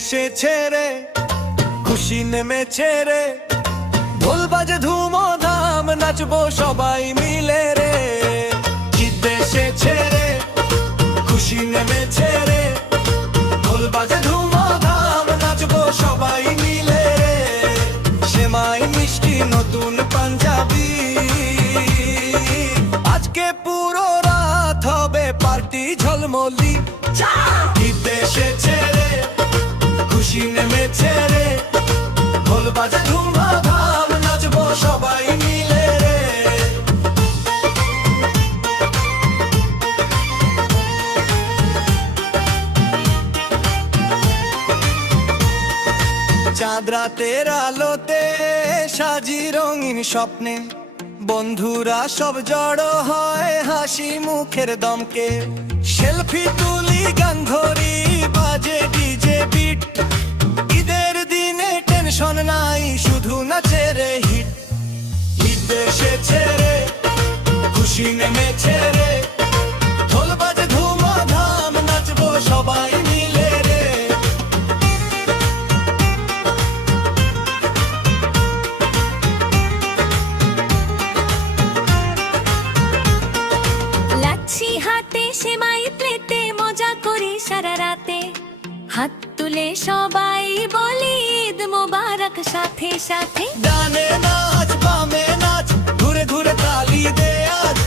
এসেছে রে, খুশি নেমেছে রে, ঢোল বাজে ধুমধাম নাচবো সবাই মিলে রে। ঈদ এসেছে রে, খুশি নেমেছে রে, ঢোল বাজে ধুমধাম নাচবো সবাই মিলে রে। সেমাই মিষ্টি নতুন পাঞ্জাবি, আজকে পুরো রাত হবে পার্টি ঝলমলি। ঈদ এসেছে রে, খুশি নেমেছে রে, ঢোল বাজে ধুমধাম নাচবো সবাই মিলে রে। চাঁদ রাতের আলোতে সাজি রঙিন স্বপ্নে, বন্ধুরা সব জড়ো হয় হাসি মুখের দমকে। সেলফি তুলি গান ধরি বাজে ডিজে বিট, ঈদের দিনে টেনশন নাই শুধু নাচে রে হিট। ঈদ এসেছে রে, খুশি নেমেছে রে, ঢোল বাজে ধুমধাম নাচবো সবাই মিলে রে। লাচ্ছি হাতে সেমাই প্লেটে মজা করি সারা রাতে, হাত তুলে সবাই বলি ঈদ মোবারক সাথে সাথে। ডানে নাচ বামে নাচ, ঘুরে ঘুরে তালি দে আজ,